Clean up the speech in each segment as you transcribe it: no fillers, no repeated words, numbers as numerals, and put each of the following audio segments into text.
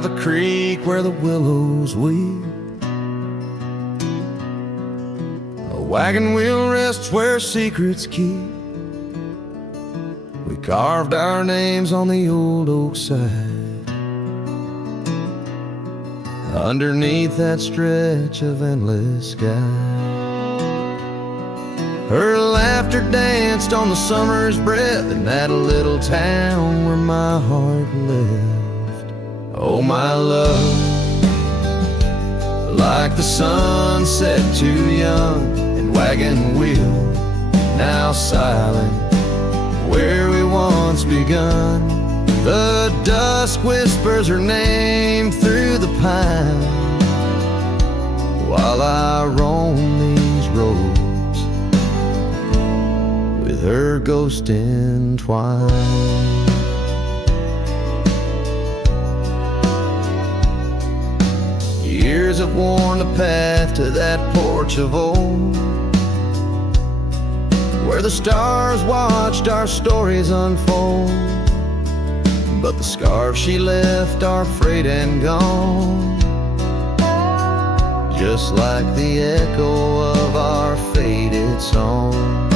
by the creek where the willows weep. A wagon wheel rests where secrets keep. We carved our names on the old oak side, underneath that stretch of endless sky. Her laughter danced on the summer's breath in that little town where my heart left. Oh, my love, like the sunset too young, and wagon wheel now silent where we once begun. The dusk whispers her name through the pine while I roam these roads with her ghost entwined. Years have worn the path to that porch of old, where the stars watched our stories unfold. But the scars she left are frayed and gone, just like the echo of our faded song.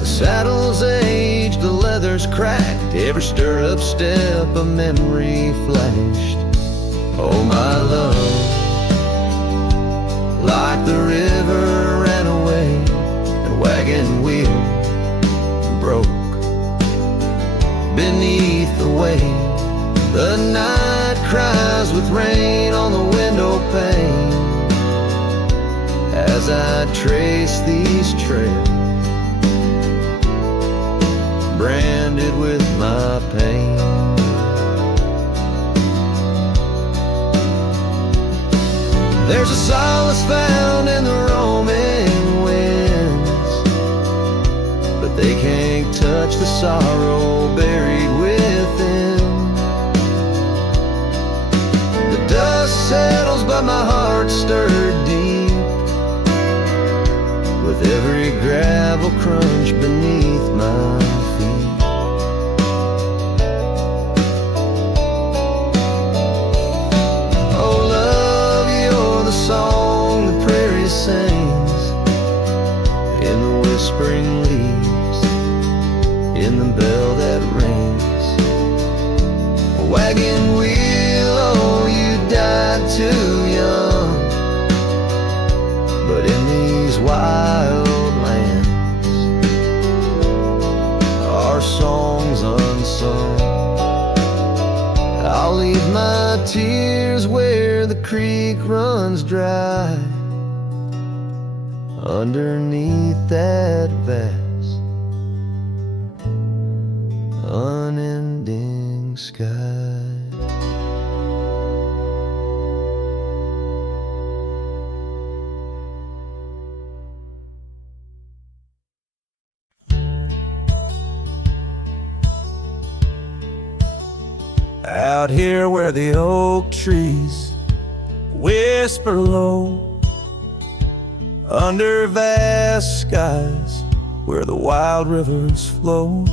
The saddle's aged, the leather's cracked, every stirrup step a memory flashed. Oh, my love, like the river ran away, the wagon wheel broke beneath the weight. The night cries with rain on the window pane as I trace these trails, branded with my pain. There's a solace found in the roaming winds, but they can't touch the sorrow buried within. The dust settles but my heart stirred deep with every gravel crunch beneath my feet. Oh, love, you're the song the prairie sings in the whispering leaves, in the bell that rings. A wagon wheel, oh, you died too young, but in these wild lands our songs unsung. I'll leave my tears where the creek runs dry, underneath that vast unending sky. Out here where the oak trees whisper low, under vast skies where the wild rivers flow,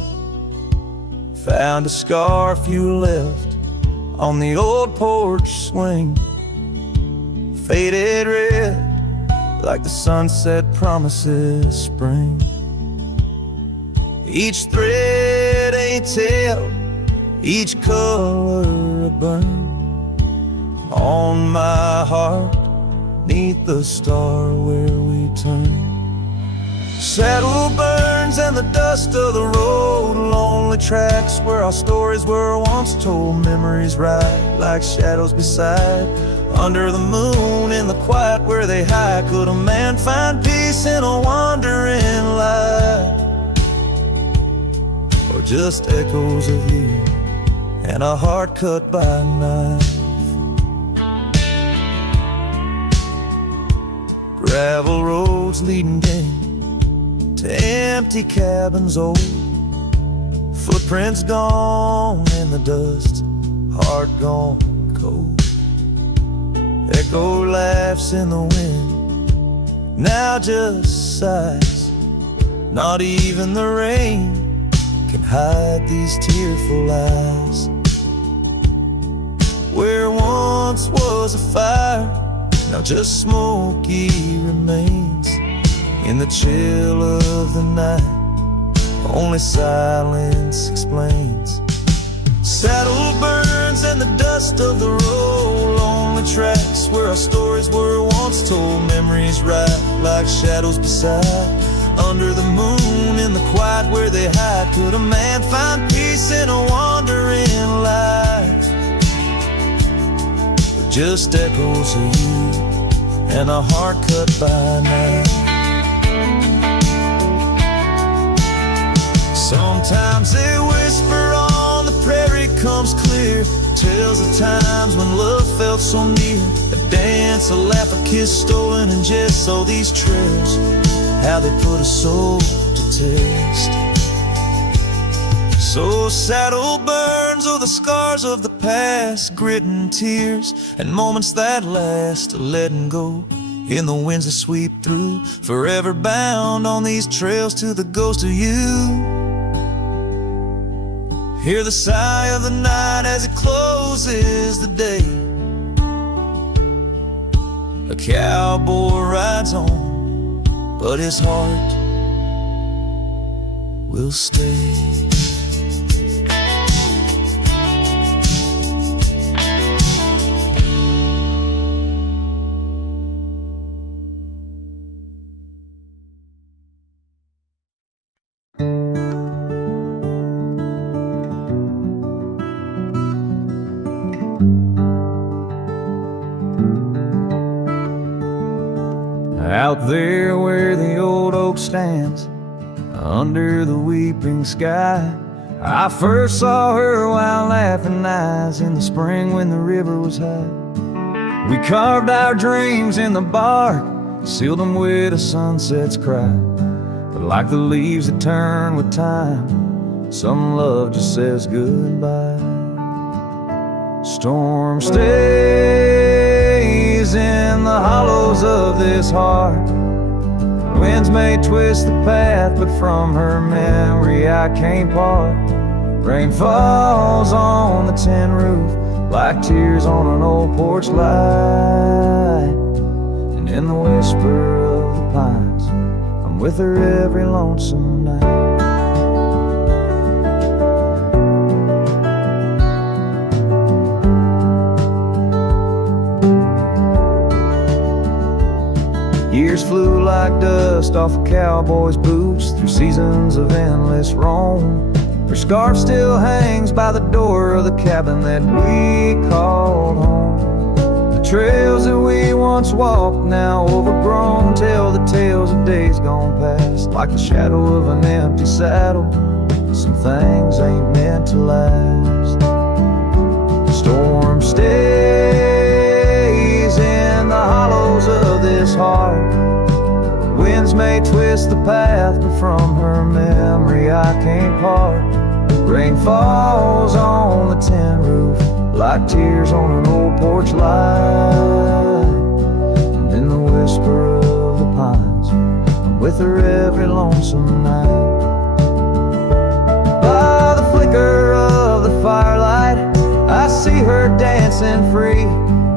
found a scarf you left on the old porch swing, faded red like the sunset promises spring. Each thread a tale, each color a burn on my heart, neath the star where we turn. Saddle burns and the dust of the road, lonely tracks where our stories were once told. Memories ride like shadows beside, under the moon in the quiet where they hide. Could a man find peace in a wandering light, or just echoes of you and a heart cut by a knife? Gravel roads leading game to empty cabins old, footprints gone in the dust, heart gone cold. Echo laughs in the wind, now just sighs. Not even the rain can hide these tearful eyes. where once was a fire, now just smoky remains. In the chill of the night, only silence explains. Saddle burns and the dust of the road, lonely tracks where our stories were once told. Memories ride like shadows beside, under the moon in the quiet where they hide. Could a man find peace in a wandering life? But just echoes of you and a heart cut by night. Sometimes they whisper on the prairie comes clear, tales of times when love felt so near. A dance, a laugh, a kiss stolen in jest. So these trails, how they put a soul to test. So saddle burns, oh the scars of the past, grit and tears, and moments that last, letting go in the winds that sweep through. Forever bound on these trails to the ghost of you. Hear the sigh of the night as it closes the day. A cowboy rides on, but his heart will stay. Out there where the old oak stands, under the weeping sky, I first saw her while laughing eyes in the spring when the river was high. We carved our dreams in the bark, sealed them with a sunset's cry. But like the leaves that turn with time, some love just says goodbye. Storm stays in the hollows of this heart. Winds may twist the path, but from her memory I can't part. Rain falls on the tin roof like tears on an old porch light. And in the whisper of the pines, I'm with her every lonesome night. Years flew like dust off a cowboy's boots through seasons of endless roam. Her scarf still hangs by the door of the cabin that we called home. The trails that we once walked, now overgrown, tell the tales of days gone past. Like the shadow of an empty saddle, some things ain't meant to last. The storm stays in the hollows of this heart. Winds may twist the path, but from her memory I can't part. Rain falls on the tin roof like tears on an old porch light. And in the whisper of the pines, I'm with her every lonesome night. By the flicker of the firelight, I see her dancing free.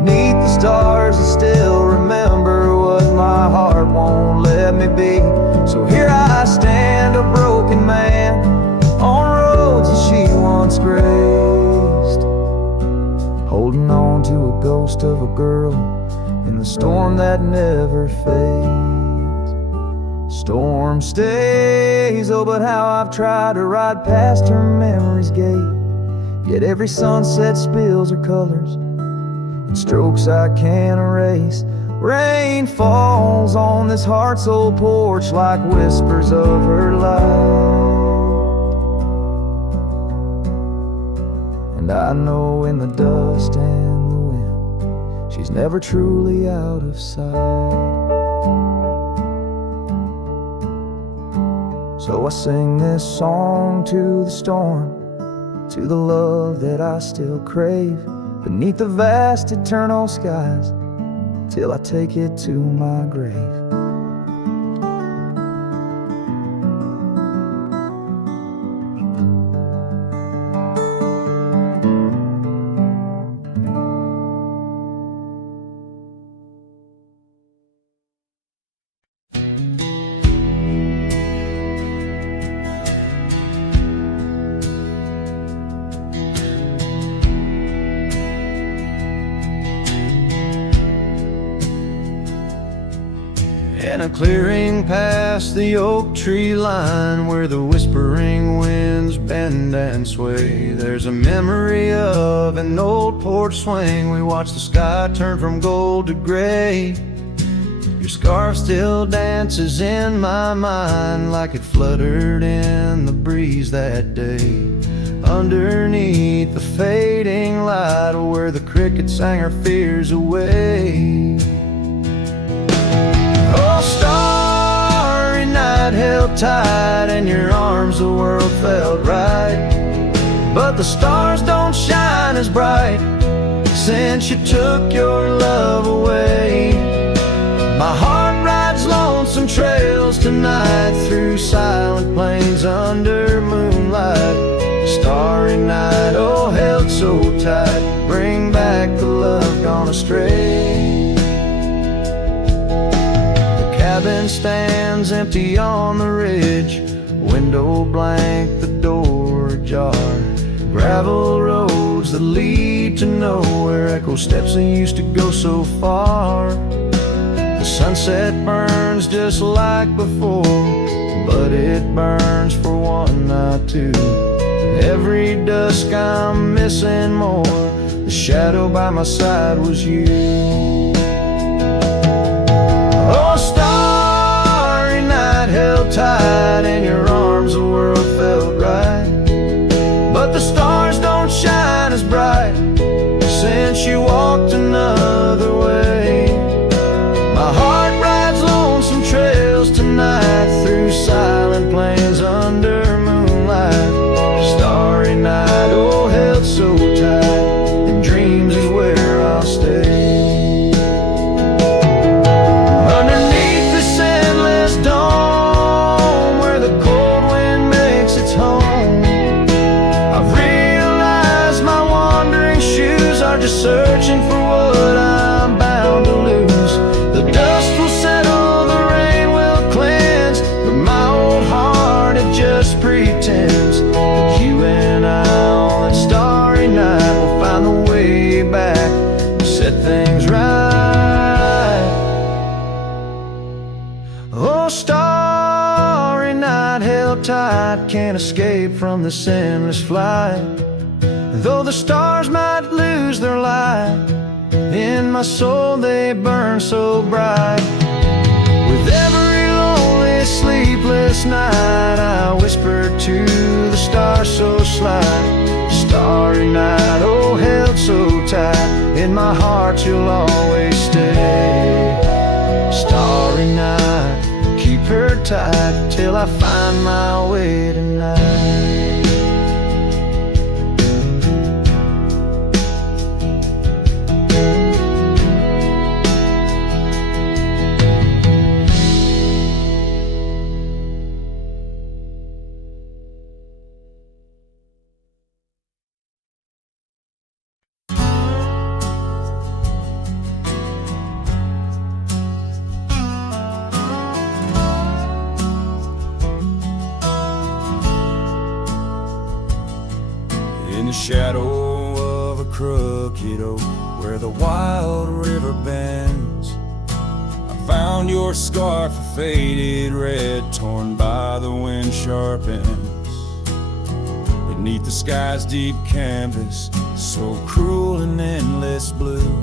Neath the stars and still remember what my heart won't let me be. So here I stand, a broken man, on roads that she once graced, holding on to a ghost of a girl in the storm that never fades. Storm stays, oh but how I've tried to ride past her memory's gate. Yet every sunset spills her colors, strokes I can't erase. Rain falls on this heart's old porch like whispers of her life. And I know in the dust and the wind, she's never truly out of sight. So I sing this song to the storm, to the love that I still crave, beneath the vast eternal skies, till I take it to my grave. In a clearing past the oak tree line, where the whispering winds bend and sway, there's a memory of an old porch swing. We watch the sky turn from gold to gray. Your scarf still dances in my mind, like it fluttered in the breeze that day. Underneath the fading light, where the crickets sang our fears away. Oh, starry night, held tight in your arms, the world felt right. But the stars don't shine as bright since you took your love away. My heart rides lonesome trails tonight, through silent plains under moonlight. Starry night, oh, held so tight, bring back the love gone astray. The cabin stands empty on the ridge, window blank, the door ajar. Gravel roads that lead to nowhere, echo steps that used to go so far. The sunset burns just like before, but it burns for one, not two. Every dusk I'm missing more, the shadow by my side was you. Oh, starry night, held tight in your arms, the world felt right. But the stars don't shine as bright since you walked another way. My heart rides lonesome trails tonight, through silent plains under moonlight. Starry night, oh, held so tight, and dreams is where I'll stay. Underneath this endless dome, where the cold wind makes its home, I've realized my wandering shoes are just searching for what I'm bound to lose. The dust will settle, the rain will cleanse, but my old heart, it just pretends that you and I on that starry night will find the way back and set things right. Oh, starry night, held tight, can't escape from this endless flight. Though the stars might lose their light, in my soul they burn so bright. With every lonely, sleepless night, I whisper to the stars so slight. Starry night, oh, held so tight, in my heart you'll always stay. Starry night, keep her tight till I find my way tonight. In the shadow of a crooked oak, where the wild river bends, I found your scarf, a faded red, torn by the wind sharp ends. Beneath the sky's deep canvas, so cruel and endless blue,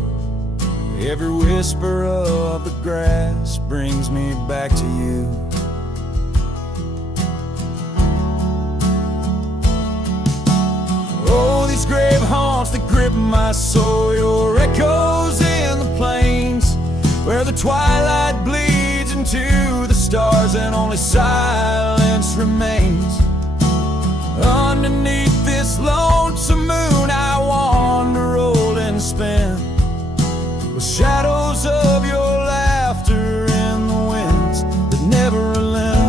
every whisper of the grass brings me back to you. Oh, these grave haunts that grip my soul, your echoes in the plains, where the twilight bleeds into the stars and only silence remains. Underneath this lonesome moon I wander, roll and spin, with shadows of your laughter in the winds that never relent.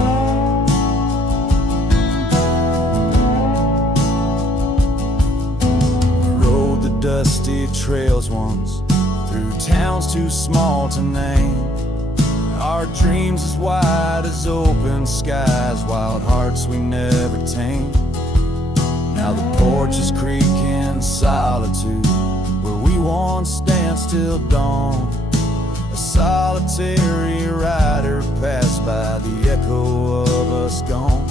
Dusty trails once, through towns too small to name, our dreams as wide as open skies, wild hearts we never tamed. Now the porches creak in solitude, where we once danced till dawn, a solitary rider passed by, the echo of us gone.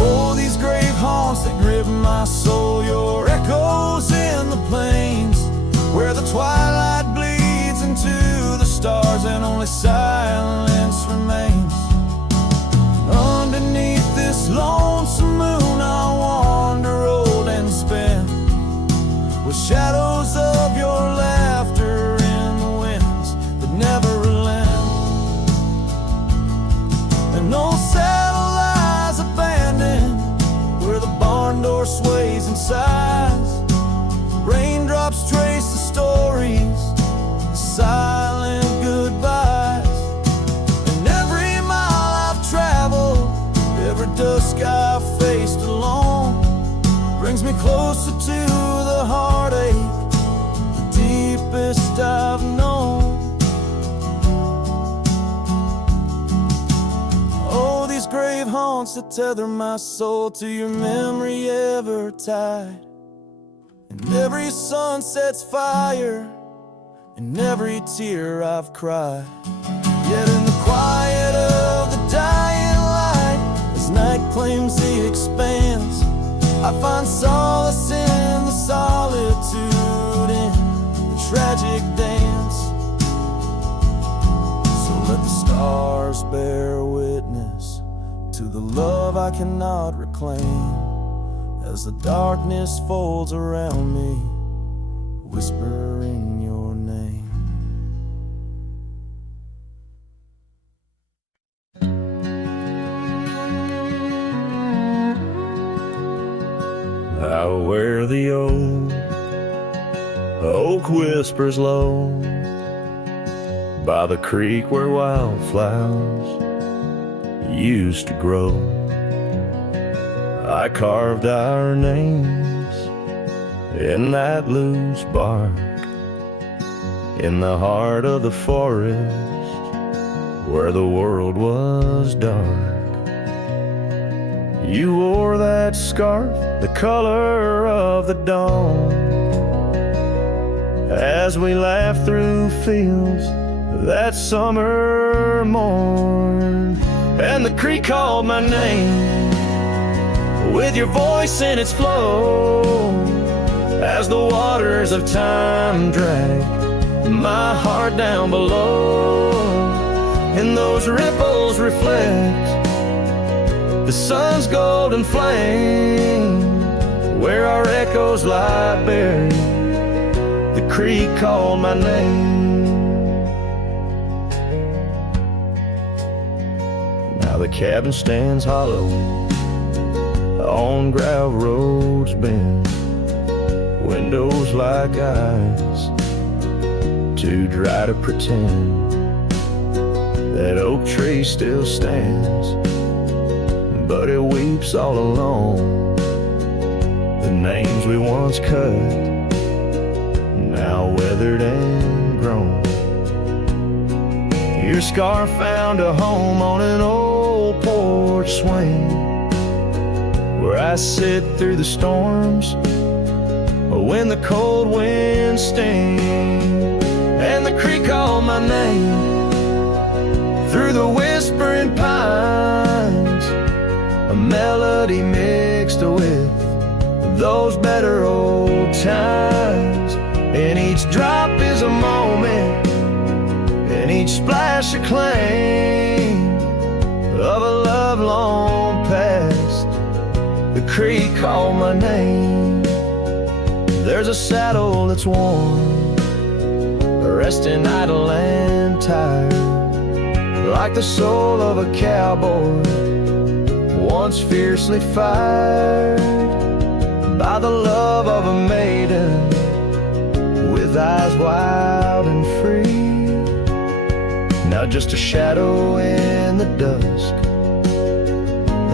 Oh, these grave haunts that grip my soul, your echoes in the plains, where the twilight bleeds into the stars and only silence remains. Underneath this lonesome moon I'll wander old and spent, with shadows of your laughter in the winds that never relent. And old saddle lies abandoned where the barn door sways and sighs. Raindrops trace the stories, the silent goodbyes. And every mile I've traveled, every dusk I've faced alone, brings me closer to the heartache, the deepest I've known. Oh, these grave haunts that tether my soul to your memory ever tied. And every sunset's fire, and every tear I've cried. Yet in the quiet of the dying light, as night claims the expanse, I find solace in the solitude, in the tragic dance. So let the stars bear witness to the love I cannot reclaim, as the darkness folds around me, whispering your name. Out where the oak whispers low, by the creek where wildflowers used to grow, I carved our names in that loose bark, in the heart of the forest where the world was dark. You wore that scarf, the color of the dawn, as we laughed through fields that summer morn. And the creek called my name with your voice in its flow, as the waters of time drag my heart down below. And those ripples reflect the sun's golden flame, where our echoes lie buried. The creek called my name. Now the cabin stands hollow on gravel roads bend, windows like eyes too dry to pretend. That oak tree still stands, but it weeps all alone. The names we once cut, now weathered and grown. Your scarf found a home on an old porch swing, where I sit through the storms when the cold winds sting. And the creek called my name through the whispering pines, a melody mixed with those better old times. And each drop is a moment, and each splash a claim of a love long past. The creek called my name. There's a saddle that's worn, resting idle and tired, like the soul of a cowboy once fiercely fired by the love of a maiden with eyes wild and free. Now just a shadow in the dusk,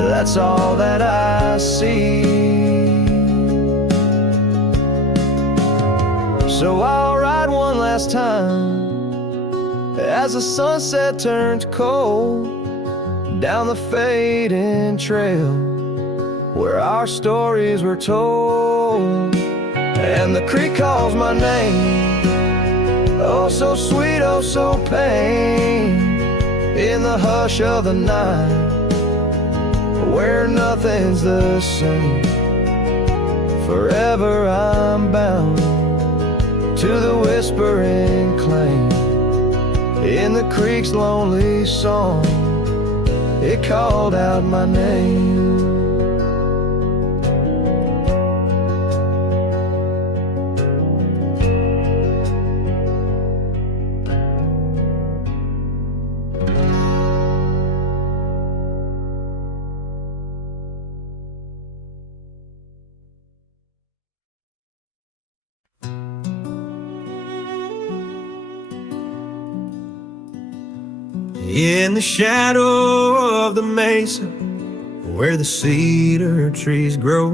that's all that I see. So I'll ride one last time as the sunset turns cold, down the fading trail where our stories were told. And the creek calls my name, oh, oh so sweet, oh so pain. In the hush of the night, where nothing's the same, forever I'm bound to the whispering claim. In the creek's lonely song, it called out my name. In the shadow of the mesa, where the cedar trees grow,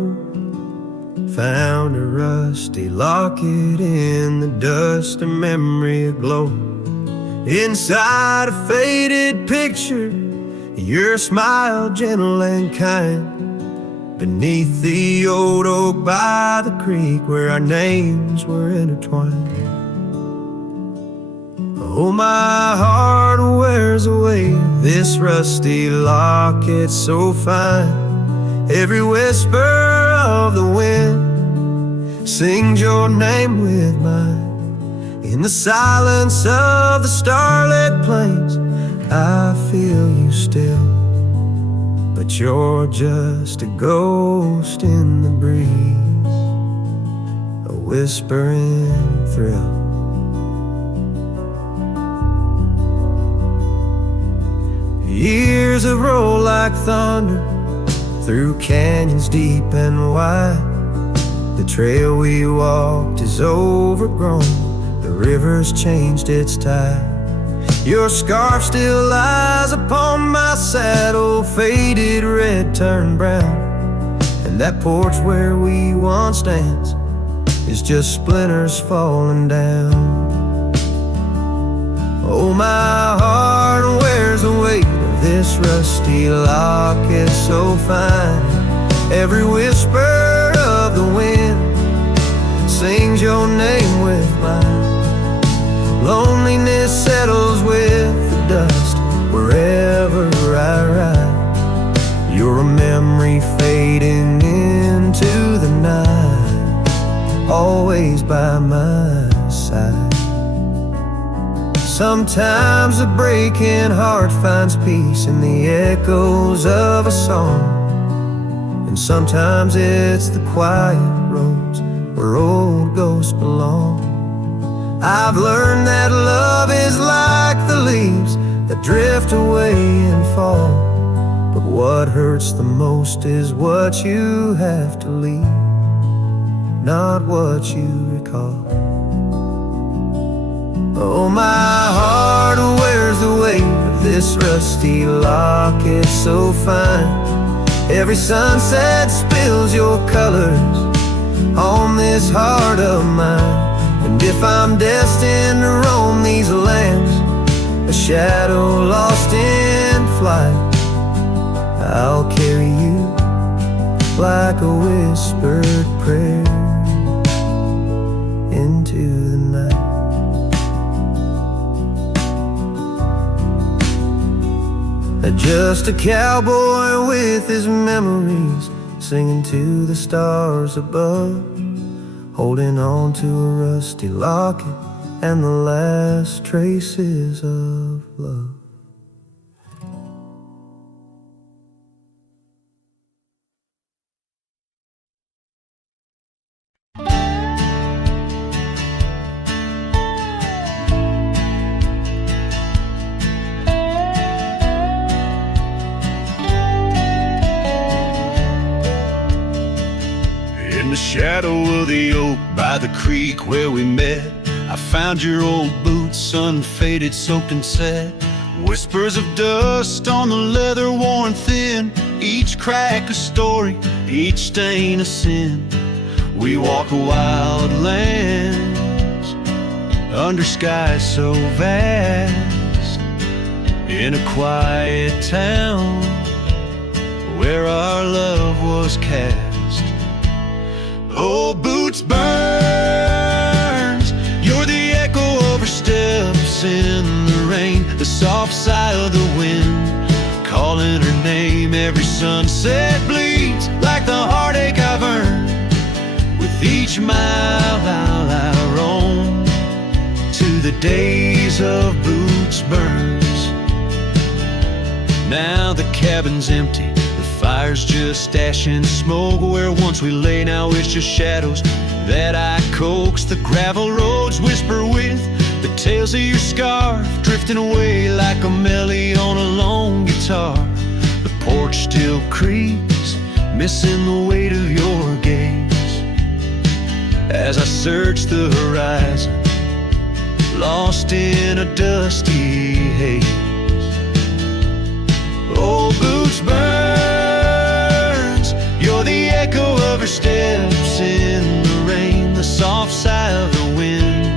found a rusty locket in the dust, a memory aglow. Inside a faded picture, your smile gentle and kind. Beneath the old oak by the creek, where our names were intertwined. Oh, my heart wears away this rusty locket so fine. Every whisper of the wind sings your name with mine. In the silence of the starlit plains, I feel you still, but you're just a ghost in the breeze, a whispering thrill. Years have rolled like thunder through canyons deep and wide. The trail we walked is overgrown, the river's changed its tide. Your scarf still lies upon my saddle, faded red turned brown. And that porch where we once danced is just splinters falling down. Oh, my heart wears the weight of this rusty locket so fine. Every whisper of the wind sings your name with mine. Loneliness settles with the dust wherever I ride. You're a memory fading into the night, always by my side. Sometimes a breaking heart finds peace in the echoes of a song, and sometimes it's the quiet roads where old ghosts belong. I've learned that love is like the leaves that drift away and fall, but what hurts the most is what you have to leave, not what you recall. Oh, my heart wears the weight of this rusty locket so fine. Every sunset spills your colors on this heart of mine. And if I'm destined to roam these lands, a shadow lost in flight, I'll carry you like a whispered prayer into the night. Just a cowboy with his memories, singing to the stars above, holding on to a rusty locket and the last traces of love. In the shadow of the oak by the creek where we met, I found your old boots, unfaded, soaked and set. Whispers of dust on the leather worn thin, each crack a story, each stain a sin. We walk wild lands under skies so vast, in a quiet town where our love was cast. Oh, boots burns, you're the echo of her step. steps in the rain, the soft sigh of the wind, calling her name. Every sunset bleeds like the heartache I've earned. With each mile I roam to the days of boots burns. Now the cabin's empty, the fire's just ash and smoke. Where once we lay, now it's just shadows that I coax. The gravel roads whisper with the tales of your scarf, drifting away like a melody on a lone guitar. The porch still creaks, missing the weight of your gaze. As I search the horizon, lost in a dusty haze. Old boots burns, you're the echo of her steps in the rain, the soft sigh of the wind,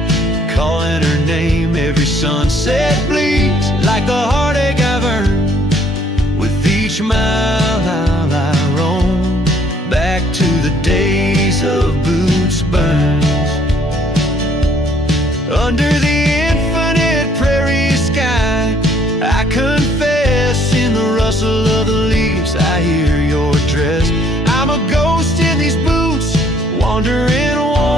calling her name. Every sunset bleeds like the heartache I've earned. With each mile I roam back to the days of boots burns. Under the infinite prairie sky, I confess, in the rustle of the leaves I hear your dress. I'm a ghost in these boots, wandering worn,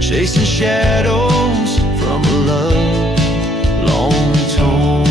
chasing shadows from a love long torn.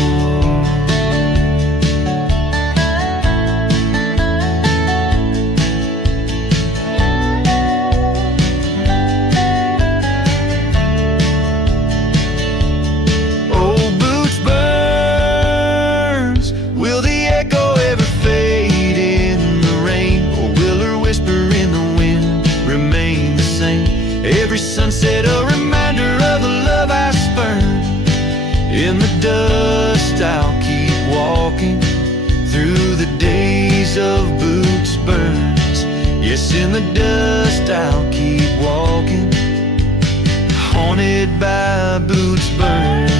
Every sunset a reminder of the love I spurned. In the dust I'll keep walking through the days of boots burns. Yes, in the dust I'll keep walking, haunted by boots burns.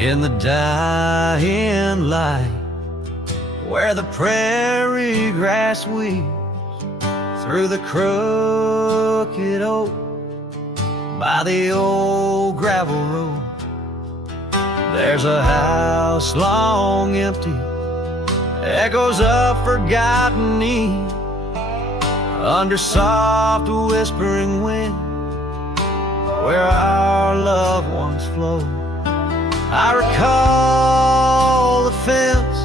In the dying light, where the prairie grass weaves through the crooked oak by the old gravel road, there's a house long empty, echoes of forgotten eve, under soft whispering wind, where our loved ones flow. I recall the fence,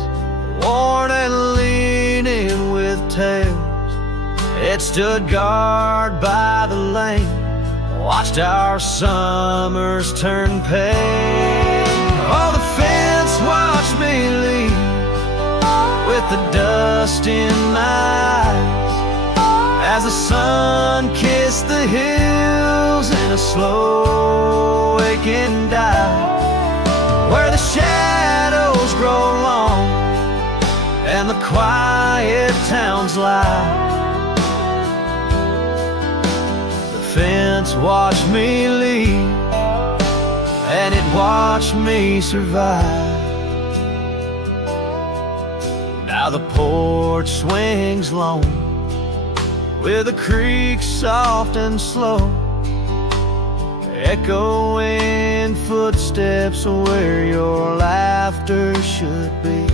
worn and leaning with tails. It stood guard by the lane, watched our summers turn pale. Oh, the fence watched me leave with the dust in my eyes, as the sun kissed the hills in a slow waking dive, where the shadows grow long and the quiet towns lie. The fence watched me leave, and it watched me survive. Now the porch swings lone, with the creek soft and slow, echoing footsteps where your laughter should be.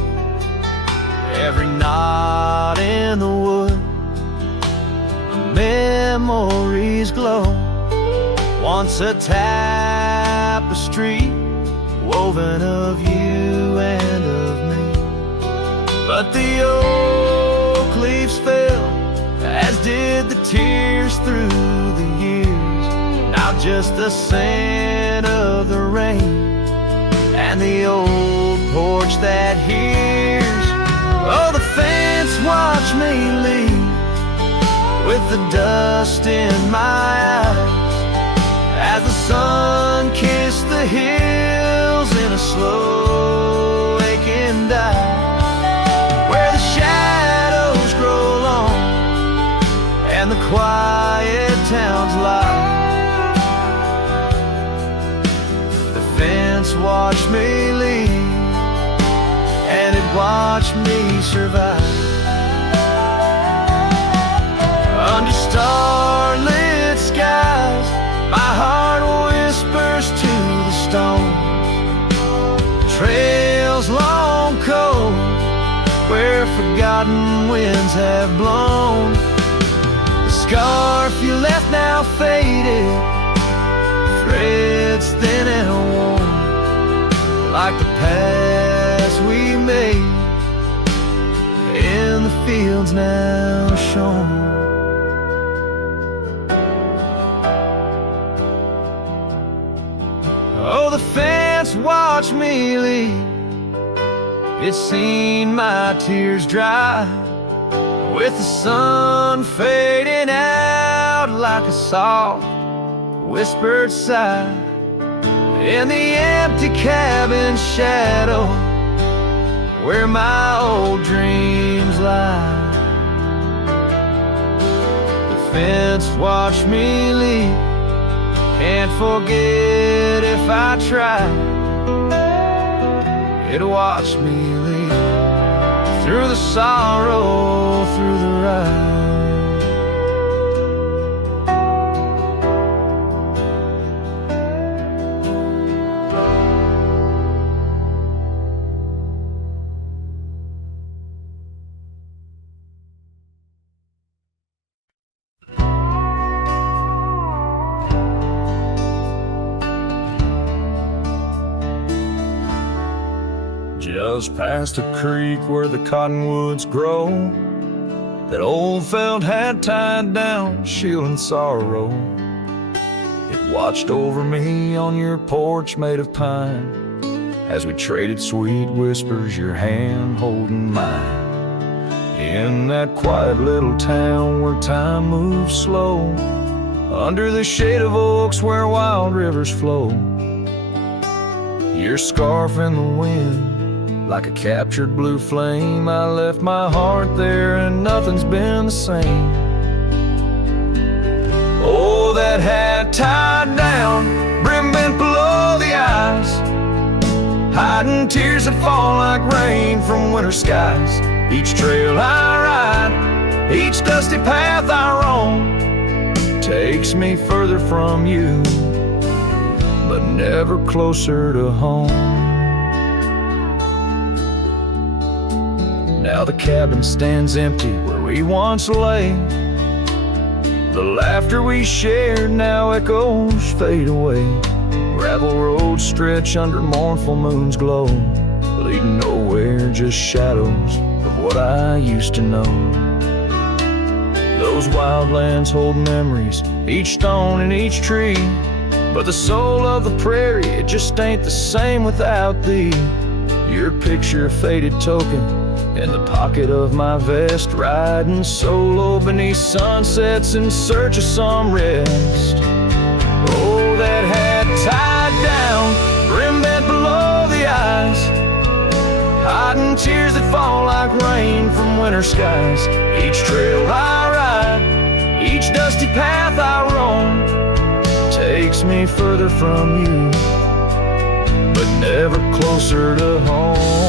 Every knot in the wood, memories glow, once a tapestry woven of you and of me. But the oak leaves fell, as did the tears through the years. Now just the scent of the rain and the old porch that hears. Oh, the fence watched me leave with the dust in my eyes, as the sun kissed the hills in a slow aching dive, where the shadows grow long and the quiet towns lie. The fence watched me leave, and it watched me survive. Under starlit skies, my heart whispers to the stone. Trails long cold, where forgotten winds have blown. The scarf you left now faded, threads thin and worn, like the paths we made in the fields now shown. Oh, the fence watched me leave, it's seen my tears dry, with the sun fading out like a soft whispered sigh. In the empty cabin shadow, where my old dreams lie, the fence watched me leave, can't forget if I try. It watched me leave, through the sorrow, through the ride. Just past a creek where the cottonwoods grow, that old felt had tied down, shielding sorrow. It watched over me on your porch made of pine, as we traded sweet whispers, your hand holding mine. In that quiet little town where time moves slow, under the shade of oaks where wild rivers flow, your scarf in the wind, like a captured blue flame. I left my heart there and nothing's been the same. Oh, that hat tied down, brim bent below the eyes, hiding tears that fall like rain from winter skies. Each trail I ride, each dusty path I roam, takes me further from you, but never closer to home. Now the cabin stands empty where we once lay. The laughter we shared now echoes fade away. Gravel roads stretch under mournful moon's glow, leading nowhere, just shadows of what I used to know. Those wildlands hold memories, each stone and each tree, but the soul of the prairie, it just ain't the same without thee. Your picture, a faded token in the pocket of my vest, riding solo beneath sunsets in search of some rest. Oh, that hat tied down, brim bent below the eyes, hiding tears that fall like rain from winter skies. Each trail I ride, each dusty path I roam, takes me further from you, but never closer to home.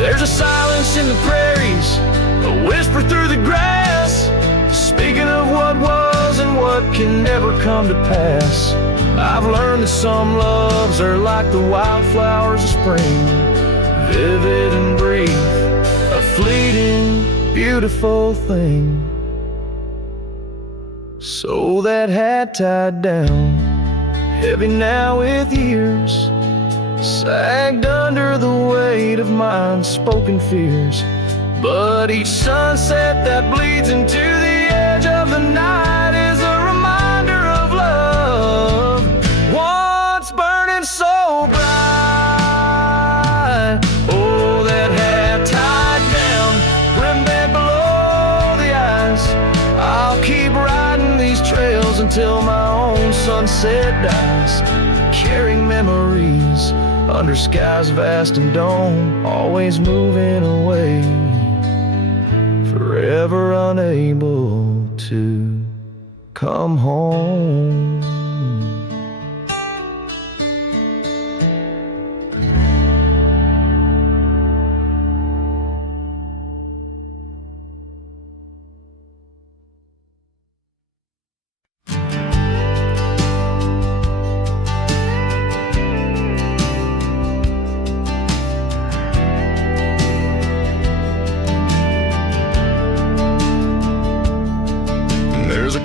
There's a silence in the prairies, a whisper through the grass, speaking of what was and what can never come to pass. I've learned that some loves are like the wildflowers of spring, vivid and brief, a fleeting, beautiful thing. So that hat tied down, heavy now with years, sagged under the weight of my unspoken fears. But each sunset that bleeds into the edge of the night is a reminder of love, once burning so bright. Oh, that hat tied down, brim bent until my own sunset dies, carrying memories under skies vast and dome, always moving away, forever unable to come home.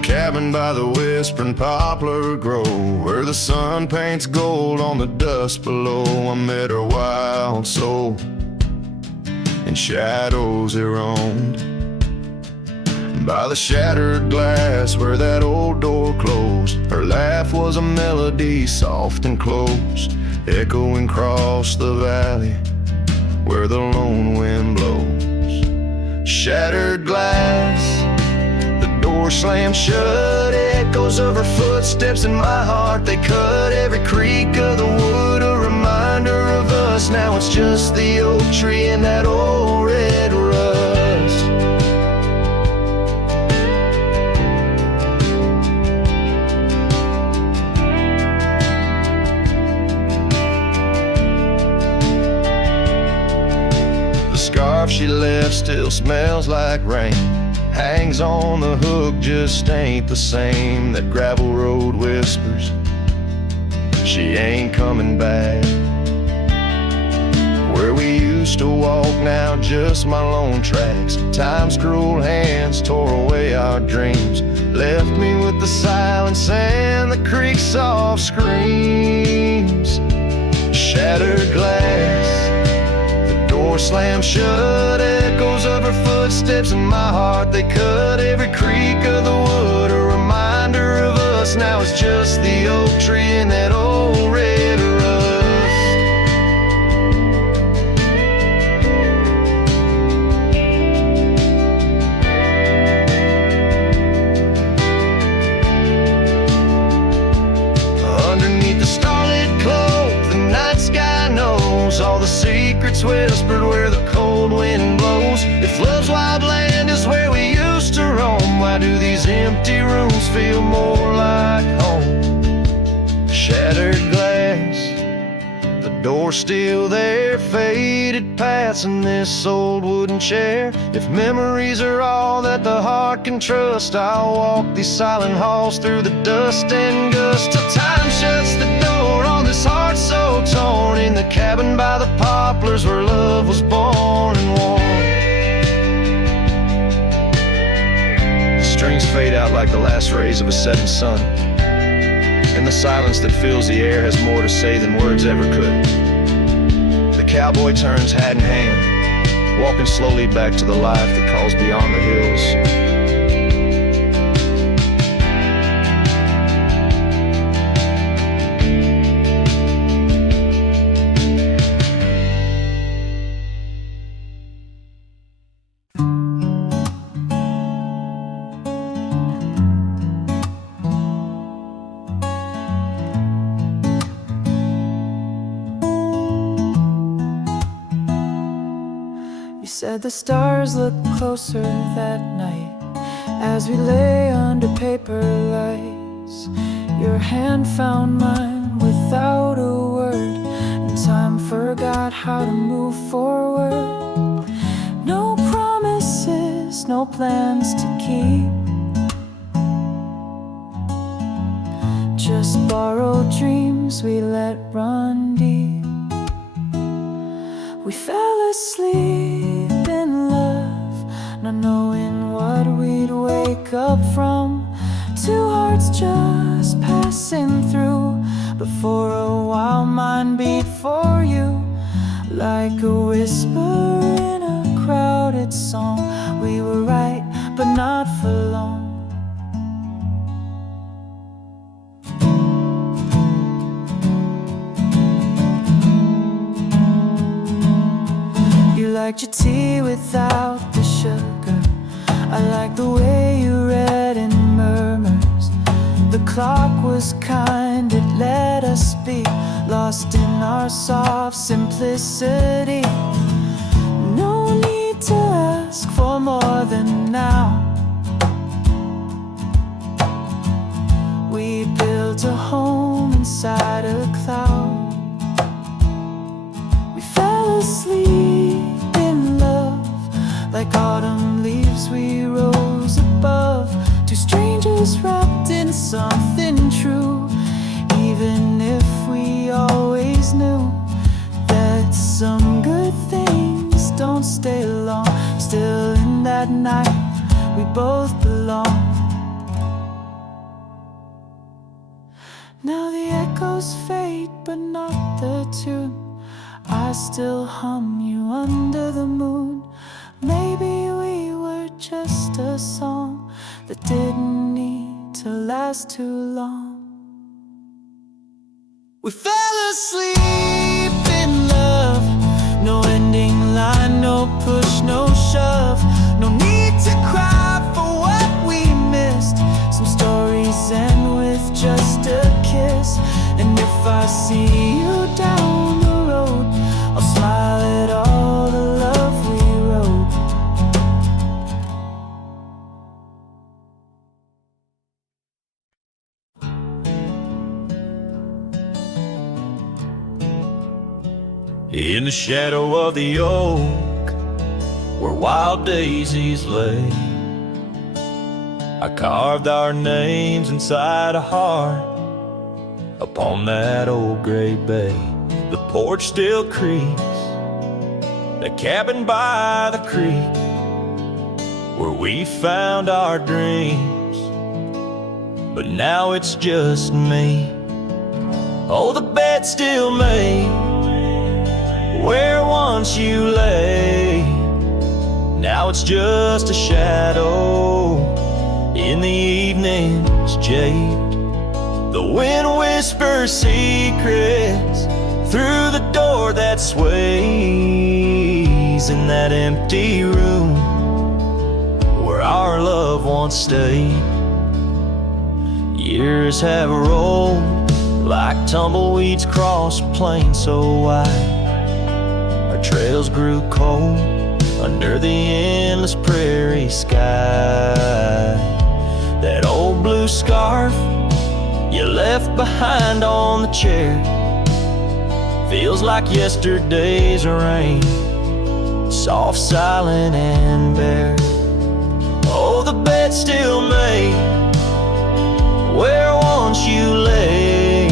Cabin by the whispering poplar grove, where the sun paints gold on the dust below. I met her wild soul in shadows it roamed, by the shattered glass where that old door closed. Her laugh was a melody soft and close, echoing across the valley where the lone wind blows. Shattered glass, door slammed shut, echoes of her footsteps in my heart. They cut every creak of the wood, a reminder of us. Now it's just the oak tree and that old red rust. The scarf she left still smells like rain, hangs on the hook, just ain't the same. That gravel road whispers she ain't coming back. Where we used to walk, now just my lone tracks. Time's cruel hands tore away our dreams, left me with the silence and the creek's soft screams. Shattered glass, the door slammed shut, echoes of her footsteps in my heart. They cut every creak of the wood, a reminder of us. Now it's just the oak tree and that old red rust. Underneath the starlit cloak, the night sky knows all the secrets whispered where the cold wind blows. If love's wild land is where we used to roam, why do these empty rooms feel more like home? Shattered glass, the door still there, faded paths in this old wooden chair. If memories are all that the heart can trust, I'll walk these silent halls through the dust and gust, till time shuts the door on this heart so torn, in the cabin by the poplars where love was born and worn. Strings fade out like the last rays of a setting sun, and the silence that fills the air has more to say than words ever could. The cowboy turns hat in hand, walking slowly back to the life that calls beyond the hills. Said the stars looked closer that night as we lay under paper lights. Your hand found mine without a word, and time forgot how to move forward. No promises, no plans to keep, just borrowed dreams we let run deep. We fell asleep in love, not knowing what we'd wake up from. Two hearts just passing through, but for a while mine beat for you, like a whisper in a crowded song. We were right, but not for long. You liked your tea without the sugar. I like the way you read in murmurs, the clock was kind, it let us be lost in our soft simplicity. No need to ask for more than now. We built a home inside a cloud. We fell asleep in love, like autumn leaves we rose above. Two strangers wrapped in something true, even if we always knew that some good things don't stay long. Still in that night we both belong. Now the echoes fade, but not the tune. I still hum you under the moon. Maybe we were just a song that didn't need to last too long. We fell asleep in love. No ending line, no push, no shove. No need to cry for what we missed. Some stories end with just a kiss. And if I see you down the road, I'll smile at all the love we wrote. In the shadow of the oak, where wild daisies lay, I carved our names inside a heart upon that old gray bay. The porch still creaks, the cabin by the creek, where we found our dreams, but now it's just me. Oh, the bed's still made where once you lay. Now it's just a shadow in the evening's jade. The wind whispers secrets through the door that sways in that empty room where our love once stayed. Years have rolled like tumbleweeds across a plain so wide. Our trails grew cold under the endless prairie sky. That old blue scarf you left behind on the chair feels like yesterday's rain, soft, silent, and bare. Oh, the bed's still made where once you lay.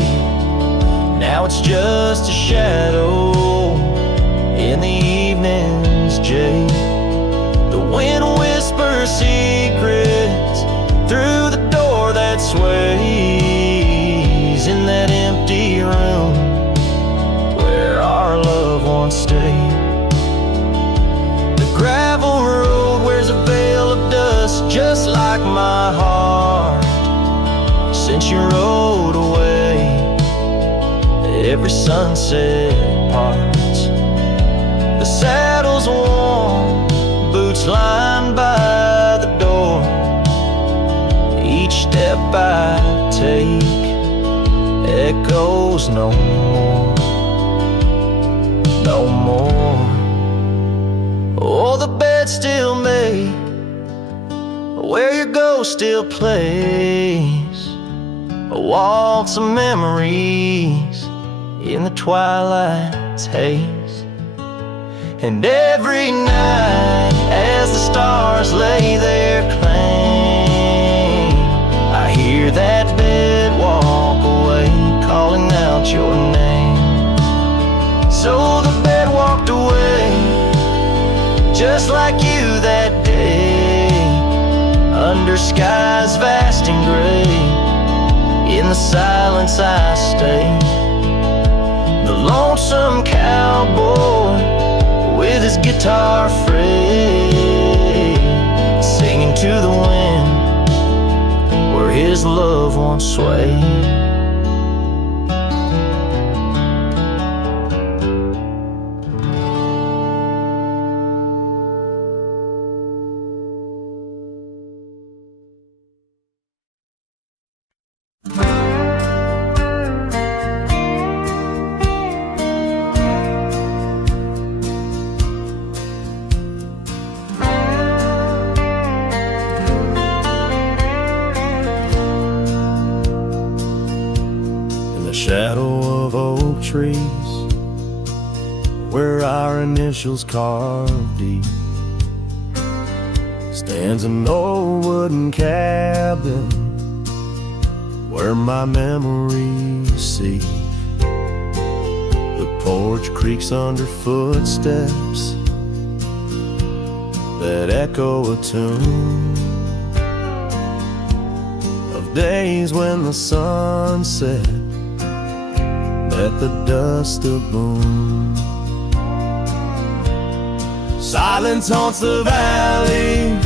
Now it's just a shadow in the evening's jade. The wind whispers secrets through the door that sways in that empty room where our love once stayed. The gravel road wears a veil of dust just like my heart since you rode away. Every sunset parts, the saddle's warm, boots lined by the door. Each step I take echoes no more, no more. Oh, the bed's still made where your ghost still plays a waltz of memories in the twilight's haze. And every night as the stars lay their claim, I hear that bed walk away calling out your name. So the bed walked away just like you that day, under skies vast and gray. In the silence I stay, the lonesome cowboy with his guitar frayed, singing to the wind where his love once swayed. trees where our initials carved deep stands an old wooden cabin where my memories seep. The porch creaks under footsteps that echo a tune of days when the sun set at the dust of moon. Silence haunts the valleys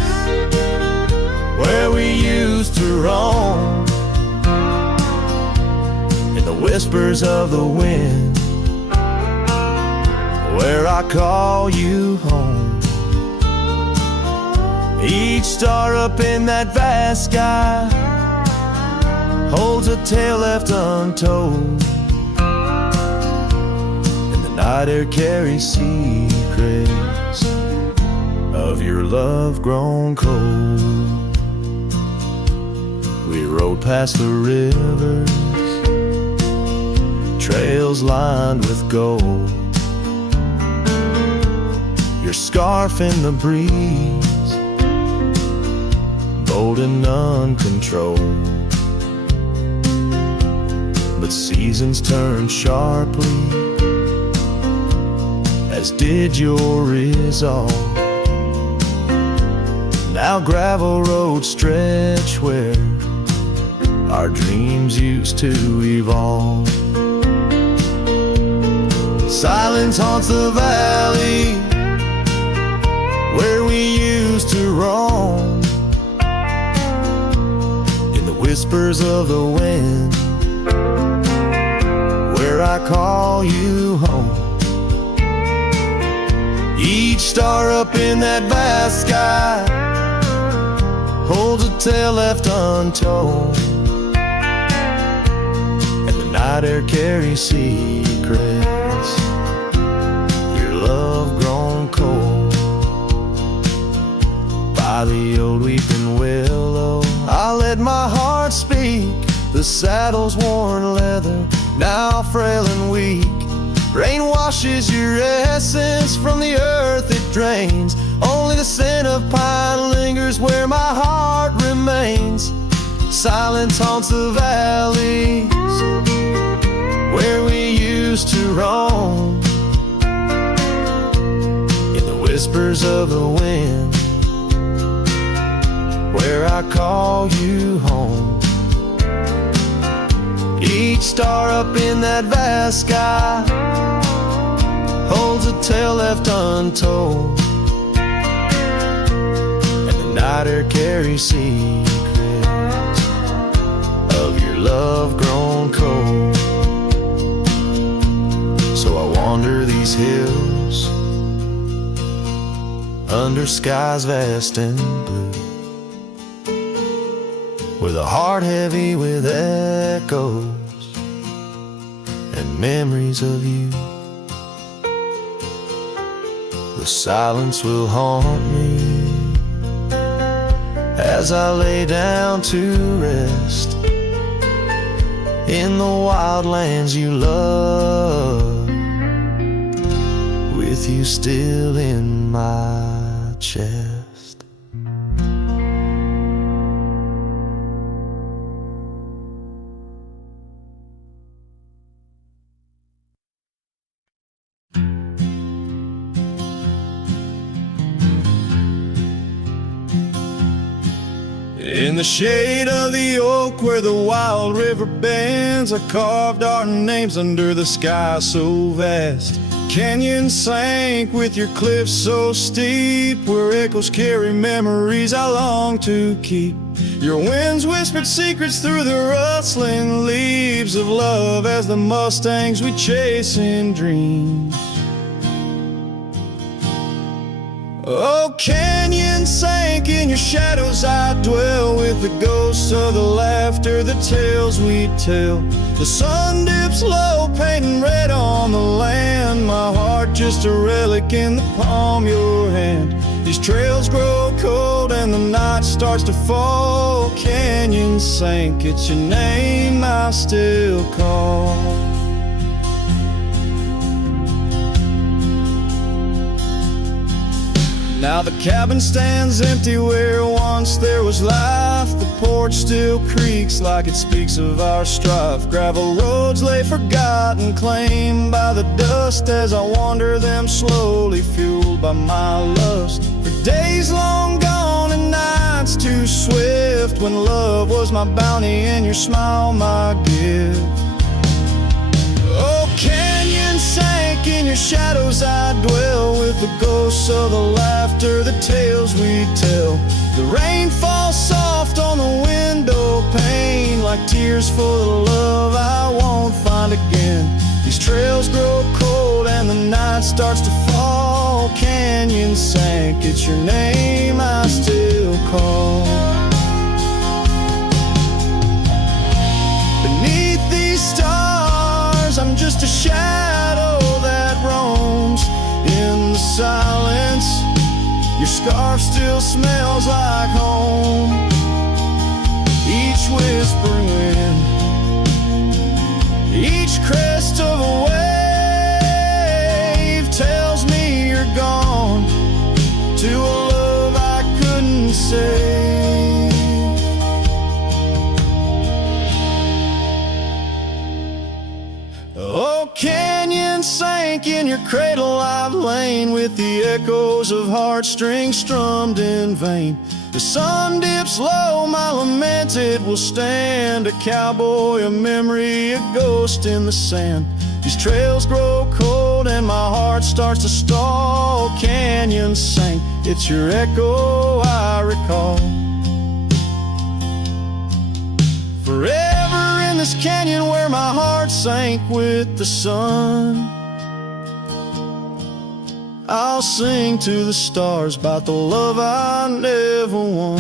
where we used to roam, in the whispers of the wind where I call you home. Each star up in that vast sky holds a tale left untold, and the night air carries secrets of your love grown cold. We rode past the rivers, trails lined with gold, your scarf in the breeze, bold and uncontrolled. But seasons turn sharply, as did your resolve. Now gravel roads stretch where our dreams used to evolve. Silence haunts the valley where we used to roam, in the whispers of the wind where I call you home. Each star up in that vast sky holds a tale left untold, and the night air carries secrets, your love grown cold. By the old weeping willow I let my heart speak, the saddle's worn leather now frail and weak. Rain washes your essence from the earth it drains, only the scent of pine lingers where my heart remains. Silence haunts the valleys where we used to roam, in the whispers of the wind where I call you home. Each star up in that vast sky holds a tale left untold, and the night air carries secrets of your love grown cold. So I wander these hills under skies vast and blue, with a heart heavy with echoes and memories of you. The silence will haunt me as I lay down to rest in the wild lands you love, with you still in my chest. In the shade of the oak where the wild river bends, I carved our names under the sky so vast. Canyons sank with your cliffs so steep, where echoes carry memories I long to keep. Your winds whispered secrets through the rustling leaves of love as the mustangs we chase in dreams. Oh, canyons sank in your shadows, I dwell with the ghosts of the laughter, the tales we tell. The sun dips low, painting red on the land, my heart just a relic in the palm of your hand. These trails grow cold and the night starts to fall. Canyons sank, it's your name I still call. Now the cabin stands empty where once there was life. The porch still creaks like it speaks of our strife. Gravel roads lay forgotten, claimed by the dust, as I wander them slowly, fueled by my lust for days long gone and nights too swift, when love was my bounty and your smile my gift. Oh, canyon sank in your shadows, I dwell with the ghosts of the laughter, the tales we tell. The rain falls soft on the window pane, like tears for the love I won't find again. These trails grow cold and the night starts to fall. Canyon sank, it's your name I still call. Beneath these stars, I'm just a shadow that roams in the silence. Your scarf still smells like home. Each whispering wind, each crest of a wave tells me you're gone to a love I couldn't save. Oh, canyon sank in your cradle, I've lain with the echoes of heartstrings strummed in vain. The sun dips low, my lament it will stand, a cowboy, a memory, a ghost in the sand. These trails grow cold and my heart starts to stall. Canyon sank, it's your echo I recall. Forever in this canyon where my heart sank with the sun, I'll sing to the stars about the love I never won.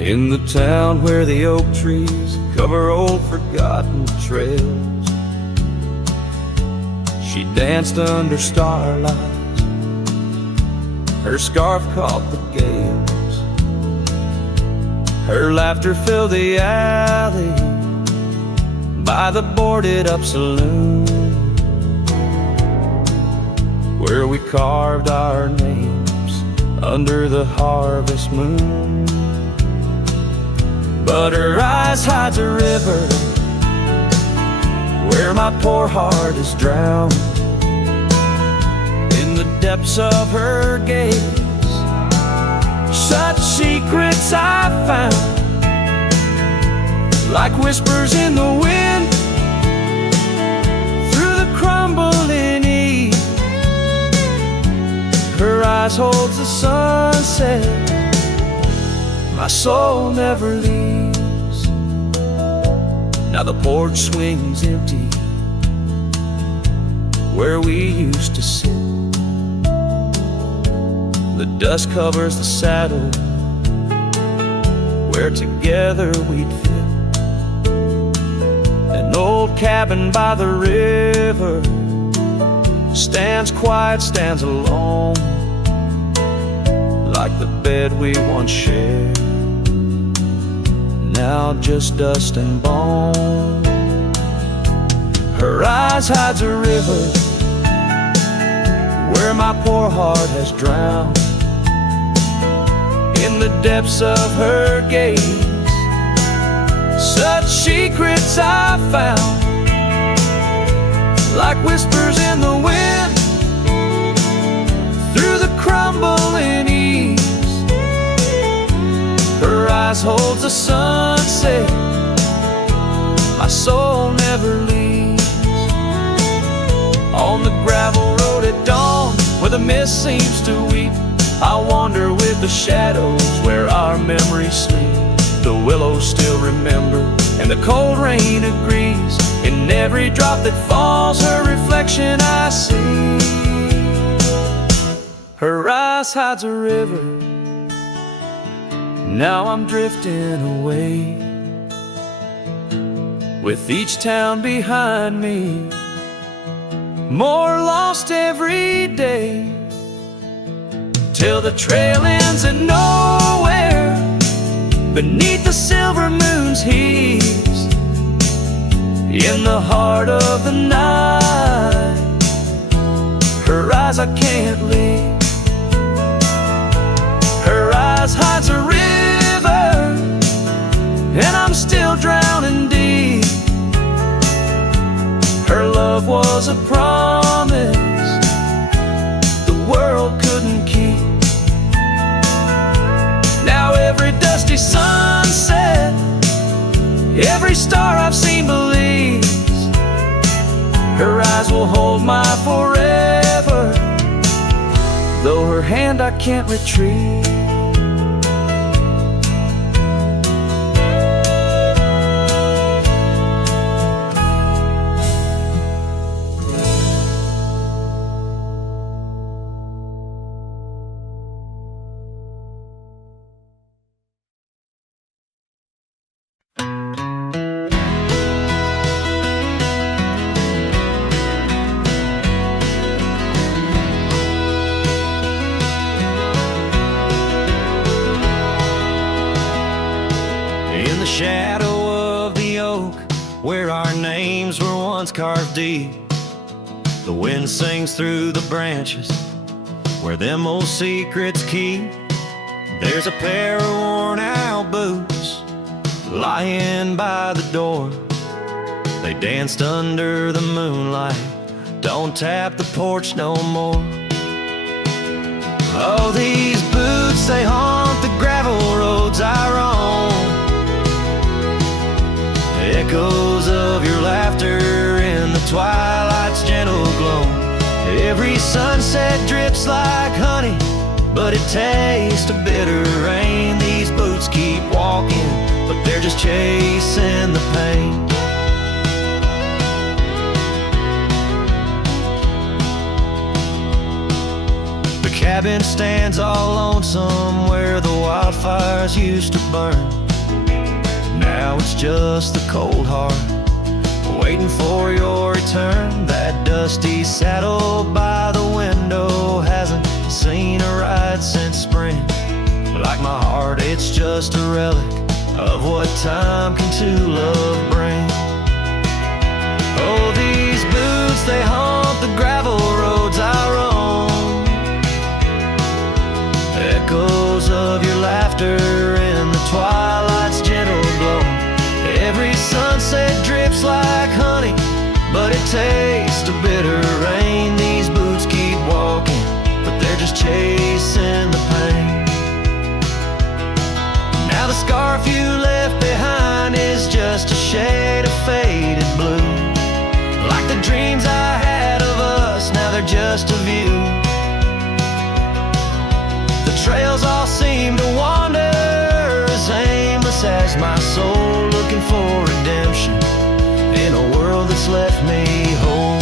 In the town where the oak trees cover old forgotten trails, she danced under starlight, her scarf caught the gales. Her laughter filled the alley by the boarded up saloon, where we carved our names under the harvest moon. But her eyes hides a river where my poor heart is drowned. In the depths of her gaze, such secrets I found, like whispers in the wind through the crumbling eve. Her eyes holds the sunset, my soul never leaves. Now the porch swings empty where we used to sit. The dust covers the saddle where together we'd fit. An old cabin by the river stands quiet, stands alone, like the bed we once shared, now just dust and bone. Her eyes hides a river where my poor heart has drowned. In the depths of her gaze, such secrets I found, like whispers in the wind through the crumbling eaves. Her eyes holds the sunset, my soul never leaves. On the gravel road at dawn, where the mist seems to weep, I wander with the shadows where our memories sleep. The willows still remember, and the cold rain agrees. In every drop that falls, her reflection I see. Her eyes hides a river Now I'm drifting away, with each town behind me, more lost every day, till the trail ends at nowhere, beneath the silver moon's heaves, in the heart of the night. Her eyes I can't leave, her eyes hides a river, and I'm still drowning deep. Her love was a promise the world couldn't keep. Now every dusty sunset, every star I've seen believes her eyes will hold my forever, though her hand I can't retrieve. Shadow of the oak, where our names were once carved deep, the wind sings through the branches, where them old secrets keep. There's a pair of worn out boots lying by the door. They danced under the moonlight, don't tap the porch no more. Oh, these boots, they haunt the gravel roads I roam, echoes of your laughter in the twilight's gentle glow. Every sunset drips like honey, but it tastes of bitter rain. These boots keep walking, but they're just chasing the pain. The cabin stands all lonesome where the wildfires used to burn. Now it's just the cold heart waiting for your return. That dusty saddle by the window hasn't seen a ride since spring. Like my heart, it's just a relic of what time can to love bring. Oh, these boots, they haunt the gravel roads I roam, echoes of your laughter in the twilight's gentle glow. Every sunset drips like honey, but it tastes of bitter rain. These boots keep walking, but they're just chasing the pain. Now the scarf you left behind is just a shade of faded blue. Like the dreams I had of us, now they're just a view. The trails all seem to wander as aimless as my soul, looking for redemption in a world that's left me whole.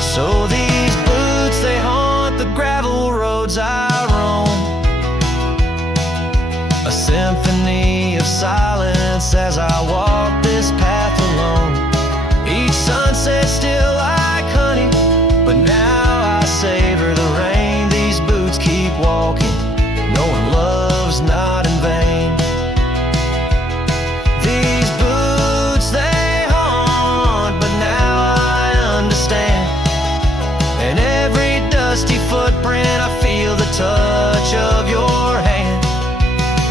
So these boots, they haunt the gravel roads I roam, a symphony of silence as I walk this path alone. Each sunset still like honey, but now I savor the rain. These boots keep walking, knowing love's not in vain. These boots, they haunt, but now I understand. And every dusty footprint, I feel the touch of your hand.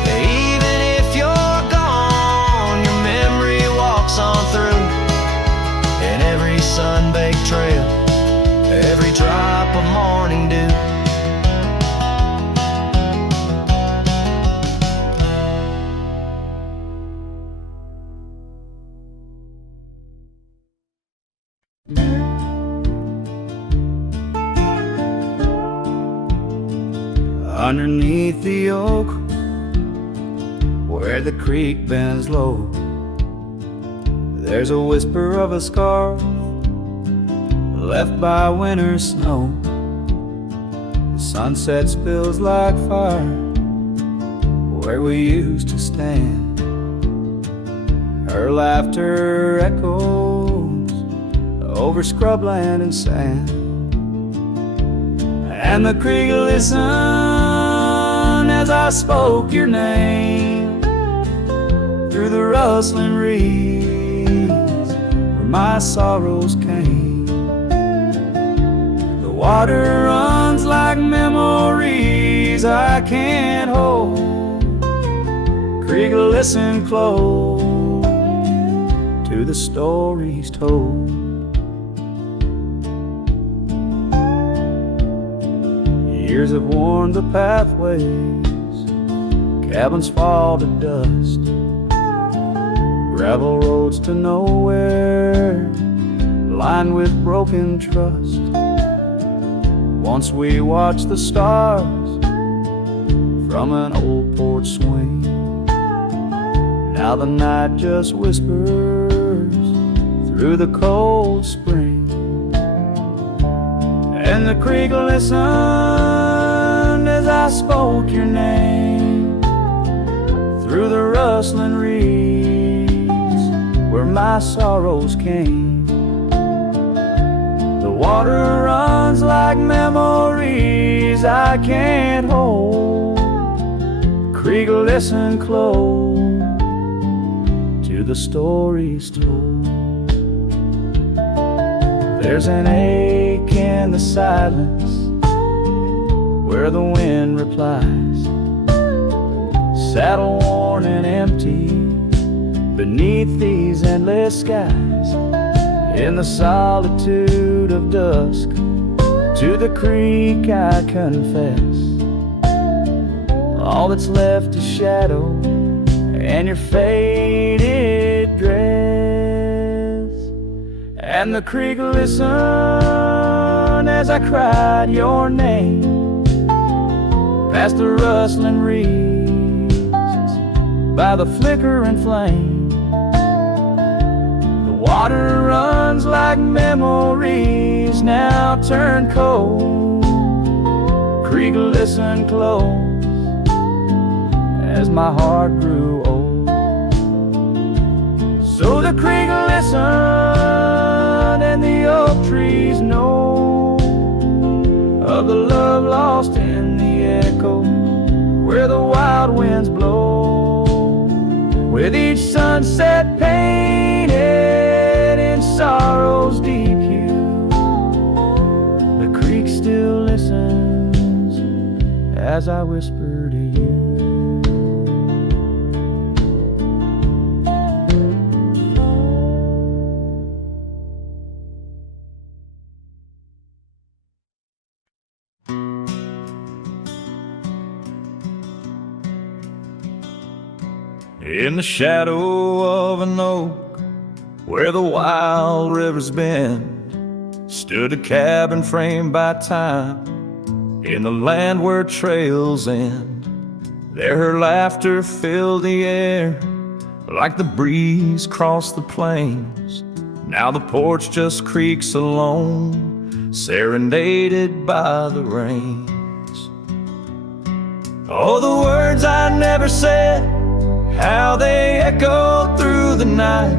Even if you're gone, your memory walks on through. And every sun-baked trail, every drop of morning dew. Underneath the oak, where the creek bends low, There's a whisper of a scar left by winter's snow. The sunset spills like fire where we used to stand. Her laughter echoes over scrubland and sand, and the creek listened as I spoke your name through the rustling reeds where my sorrows came. The water runs like memories I can't hold. Creek, listen close to the stories told. Years have worn the pathways, cabins fall to dust, gravel roads to nowhere, lined with broken trust. Once we watched the stars from an old porch swing. Now the night just whispers through the cold spring, and the creek listened as I spoke your name through the rustling reeds where my sorrows came. The water runs like memories I can't hold. Creek, listen close to the stories told. There's an ache in the silence where the wind replies, saddle worn and empty beneath these endless skies. In the solitude of dusk, to the creek I confess, all that's left is shadow and your faded dress. And the creek listened as I cried your name past the rustling reeds by the flickering flame. The water runs like memories now turned cold. Creek, listen close as my heart grew old. So the creek listened and the oak trees know of the love lost in the echo where the wild winds blow, with each sunset painted in sorrow's deep hue. The creek still listens as I whisper to you. In the shadow of an oak where the wild rivers bend, stood a cabin framed by time in the land where trails end. There her laughter filled the air like the breeze crossed the plains. Now the porch just creaks alone, serenaded by the rains. Oh, the words I never said, how they echoed through the night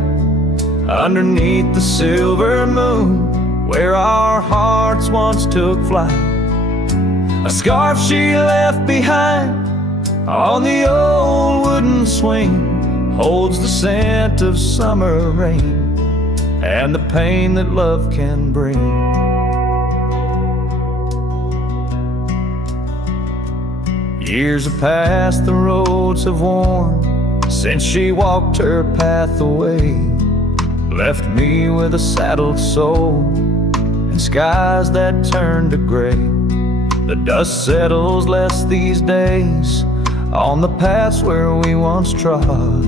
underneath the silver moon where our hearts once took flight. A scarf she left behind on the old wooden swing holds the scent of summer rain and the pain that love can bring. Years have passed, the roads have worn since she walked her path away, left me with a saddled soul and skies that turn to gray. The dust settles less these days on the paths where we once trod.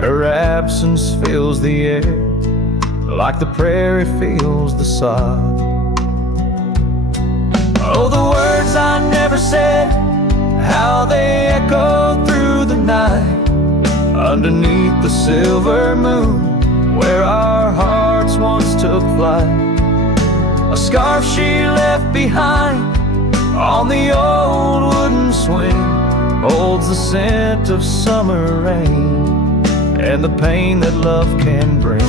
Her absence fills the air like the prairie feels the sod. Oh, the words I never said, how they echoed through the night underneath the silver moon where our hearts once took flight. A scarf she left behind on the old wooden swing holds the scent of summer rain and the pain that love can bring.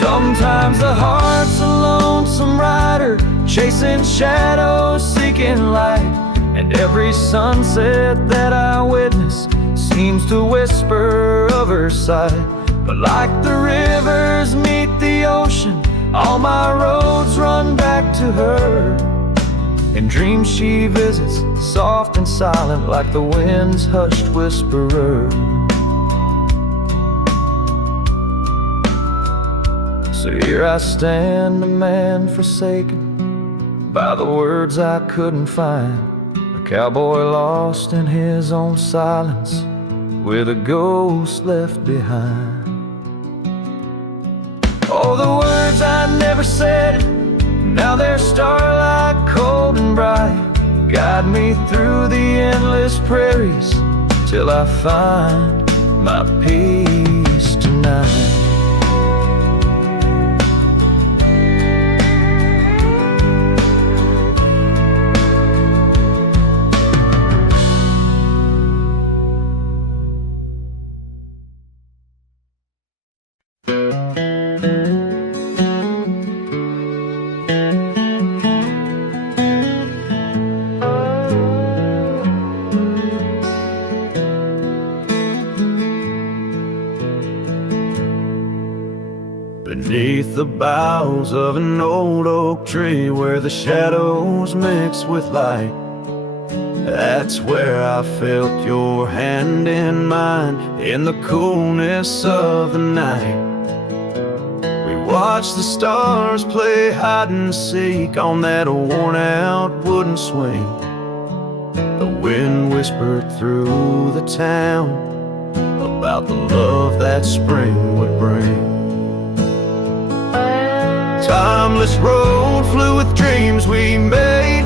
Sometimes the heart's a lonesome rider, chasing shadows, seeking light. And every sunset that I witness seems to whisper of her sight. But like the rivers meet the ocean, all my roads run back to her. In dreams she visits, soft and silent, like the wind's hushed whisperer. So here I stand, a man forsaken by the words I couldn't find, a cowboy lost in his own silence, with a ghost left behind. Oh, the words I never said, now they're starlight, cold and bright, guide me through the endless prairies till I find my peace tonight. Beneath the boughs of an old oak tree, where the shadows mix with light, that's where I felt your hand in mine in the coolness of the night. We watched the stars play hide and seek on that worn out wooden swing. The wind whispered through the town about the love that spring would bring. Timeless road flew with dreams we made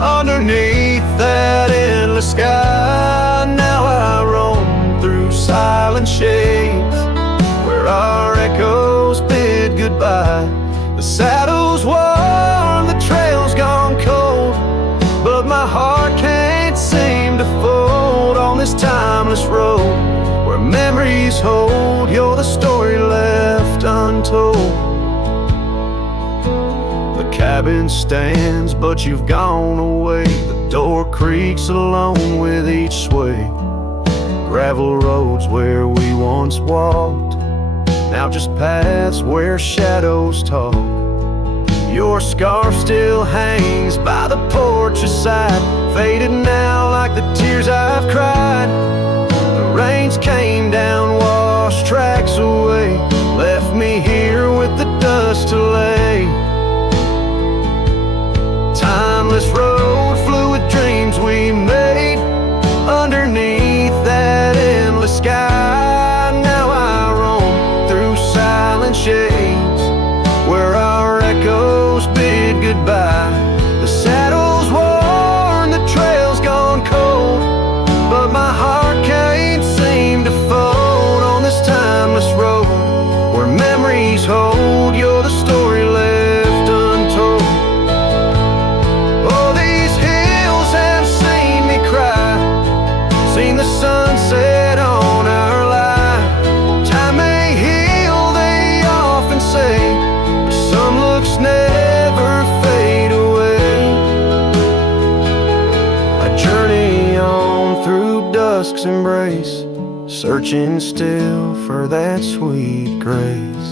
underneath that endless sky. Now I roam through silent shades where our echoes bid goodbye. The saddle's worn, the trail's gone cold, but my heart can't seem to fold on this timeless road where memories hold. You're the story left untold. The cabin stands, but you've gone away. The door creaks alone with each sway. Gravel roads where we once walked, now just paths where shadows talk. Your scarf still hangs by the porch's side, faded now like the tears I've cried. The rains came down, washed tracks away, left me here with the dust to lay. Timeless road flew with dreams we made underneath that endless sky. Now I roam through silent shades where our echoes bid goodbye. The saddle's worn, the trail's gone cold, but my heart can't seem to fold on this timeless road where memories hold. You're the story left untold. Seen the sunset on our line. Time may heal, they often say, but some looks never fade away. I journey on through dusk's embrace, searching still for that sweet grace.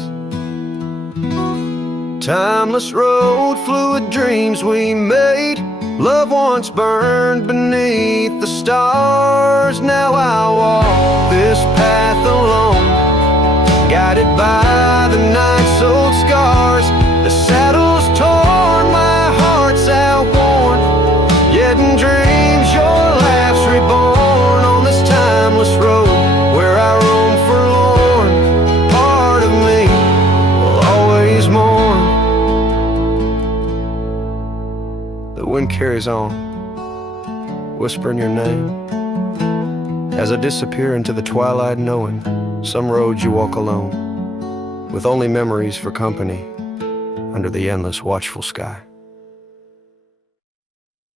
Timeless road flew with dreams we made. Love once burned beneath the stars. Now I walk this path alone, guided by the night's old scars. The saddle's torn, my heart's outworn, yet in dreams your laugh's reborn on this timeless road where I roam forlorn. Part of me will always mourn. carries on, whispering your name. As I disappear into the twilight, knowing some roads you walk alone, with only memories for company under the endless watchful sky.